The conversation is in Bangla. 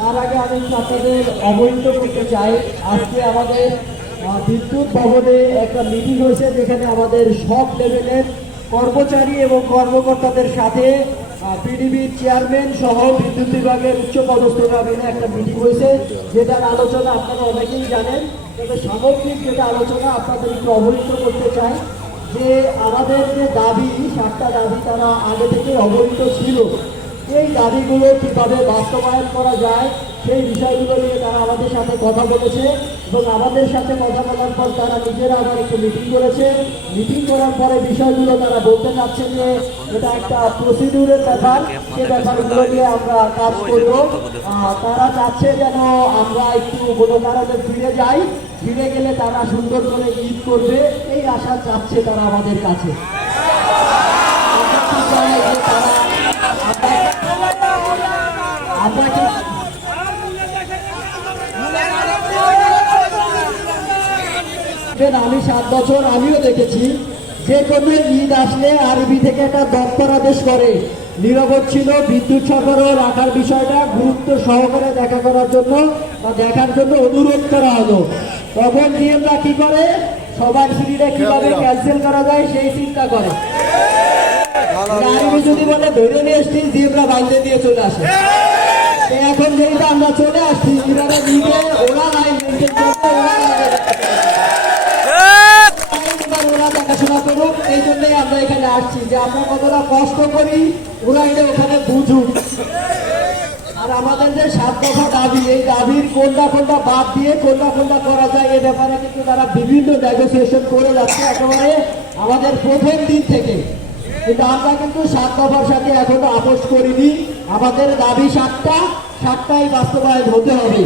তার আগে আমি আপনাদের অবহিত করতে চাই। আজকে আমাদের বিদ্যুৎ ভবনে একটা মিটিং হয়েছে যেখানে আমাদের সব লেভেলের কর্মচারী এবং কর্মকর্তাদের সাথে পিডিবির চেয়ারম্যান সহ বিদ্যুৎ বিভাগের উচ্চ পদস্থরা একটা মিটিং হয়েছে। যেটার আলোচনা আপনারা অনেকেই জানেন, তবে সামগ্রিক যেটা আলোচনা আপনাদের একটু অবহিত করতে চাই, যে আমাদের যে দাবি, সাতটা দাবি তারা আগে থেকে অবহিত ছিল। এই দাবিগুলো কীভাবে বাস্তবায়ন করা যায়, সেই বিষয়গুলো নিয়ে তারা আমাদের সাথে কথা বলেছে এবং আমাদের সাথে কথা বলার পর তারা নিজেরা আবার একটু মিটিং করেছে। মিটিং করার পরে বিষয়গুলো তারা বলতে চাচ্ছেন যে এটা একটা প্রসিডিউরের ব্যাপার, সে ব্যাপারগুলো নিয়ে আমরা কাজ করব। তারা চাচ্ছে যেন আমরা একটু কোনো কারণে ফিরে যাই। ফিরে গেলে তারা সুন্দর করে ঈদ করবে, এই আশা চাচ্ছে তারা আমাদের কাছে। আমি সাত বছর আমিও দেখেছি যে কোনো ঈদ আসলে আরবি থেকে একটা দপ্তর আদেশ করে। নিরবত ছিল বিদ্যুৎ সরবরাহ রাখার বিষয়টা গুরুত্ব সহকারে দেখা করার জন্য বা দেখার জন্য অনুরোধ করা হলো। তখন ডিএমরা কি করে? সবার ফ্রিটা কীভাবে ক্যান্সেল করা যায় সেই চিন্তা করে। আরবি যদি বলে ধরে নিয়ে এসছি জিএমরা বাইরে দিয়ে চলে আসে। এখন যেহেতু আমরা চলে আসছি এনারা নিবে ওরা লাইন মেনটেন করবে ওরা ওরা দেখাশোনা করুক এই জন্যই আমরা এখানে আসছি যে আমরা কতটা কষ্ট করি ওরা এটা ওখানে বুঝুক। আর আমাদের যে সাত দফা দাবি এই দাবির কোনটা কোনটা বাদ দিয়ে কোনটা কোনটা করা যায় এ ব্যাপারে কিন্তু তারা বিভিন্ন নেগোসিয়েশন করে যাচ্ছে একেবারে আমাদের প্রথম দিন থেকে। কিন্তু আমরা কিন্তু সাত দফার সাথে এখনও আপোষ করিনি। আমাদের দাবি সাতটা, সাতটাই বাস্তবায়ন হতে হবে।